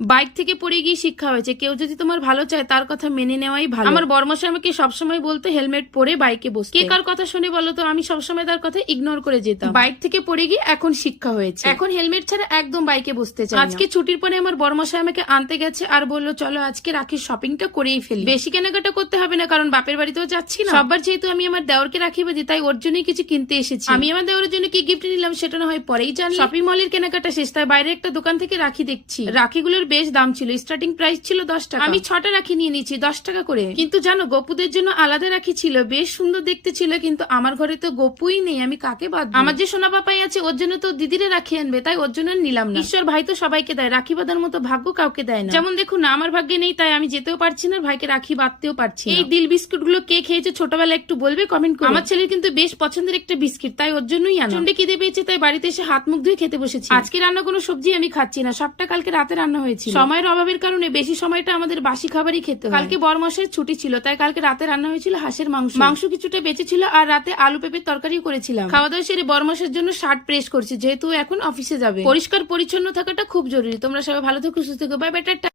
Bike থেকে পড়ে গিয়ে শিক্ষা হয়েছে, কেউ যদি তোমার ভালো চায় তার কথা মেনে নেওয়াই ভালো। আমার বর্মশাই আমাকে সবসময় বলতো হেলমেট পরে বাইকে বসতে। কে কার কথা শুনে বলো তো, আমি সবসময় তার কথা ইগনোর করে যেতাম। বাইক থেকে পড়ে গিয়ে এখন শিক্ষা হয়েছে, এখন হেলমেট ছাড়া একদম বাইকে বসতে চাই। আজকে ছুটির পরে আমার বর্মশাই আমাকে আনতে গেছে আর বললো চলো আজকে রাখির শপিংটা করেই ফেলি। বেশি কেনাকাটা করতে হবে না, কারণ বাপের বাড়িতেও যাচ্ছি না। সববার যেহেতু আমি আমার দেওরকে রাখি বাঁধি, তাই ওর জন্যই কিছু কিনতে এসেছি। আমি আমার দেওরের জন্য কি গিফট নিলাম সেটা না হয় পরেই জানি। শপিং মলের কেনাকাটা শেষ, তাই বাইরে একটা দোকান থেকে রাখি দেখছি। রাখিগুলোর বেশ দাম ছিল, স্টার্টিং প্রাইস ছিল 10 টাকা। আমি 6টা রাখি নিয়ে নিয়েছি 10 টাকা করে। কিন্তু জানো গপুদের জন্য আলাদা রাখি ছিল, বেশ সুন্দর দেখতে ছিল, কিন্তু আমার ঘরে তো গপুই নেই, আমি কাকে বাঁধবো? আমার যে সোনা পাপাই আছে ওর জন্য তো দিদিরে রাখি আনবে, তাই ওর জন্য নিলাম না। ঈশ্বর ভাই তো সবাইকে দেয়, রাখি বাঁধার মতো ভাগ্য কাউকে দেয় না। যেমন দেখুন না, আমার ভাগ্যে নেই, তাই আমি যেতেও পারছি না, ভাইকে রাখি বাঁধতেও পারছি না। এই দিল বিস্কুট গুলো কে খেয়েছে ছোটবেলায় একটু বলবে কমেন্ট করে। আমার ছেলের কিন্তু বেশ পছন্দের একটা বিস্কিট, তাই ওর জন্যই আনা। চন্ডে খিদে পেয়েছে, তাই বাড়িতে এসে হাত মুখ ধুয়ে খেতে বসেছি। আজকে রান্না কোনো সবজি আমি খাচ্ছি না, সবটা কালকে রাতে রান্না হয়েছিল। সময়ের অভাবের কারণে বেশি সময়টা আমাদের বাসি খাবারই খেতে হয়। কালকে বরমাসের ছুটি ছিল, তাই কালকে রাতে রান্না হয়েছিল হাঁসের মাংস। মাংস কিছুটা বেঁচে ছিল, আর রাতে আলু পেঁপের তরকারি করেছিলাম। খাওয়া দাওয়া সেরে বরমাসের জন্য শার্ট প্রেস করছি, যেহেতু এখন অফিসে যাবে। পরিষ্কার পরিচ্ছন্ন থাকাটা খুব জরুরি। তোমরা সবাই ভালো থেকো, সুস্থ থেকো, বাই বাই, টাটা।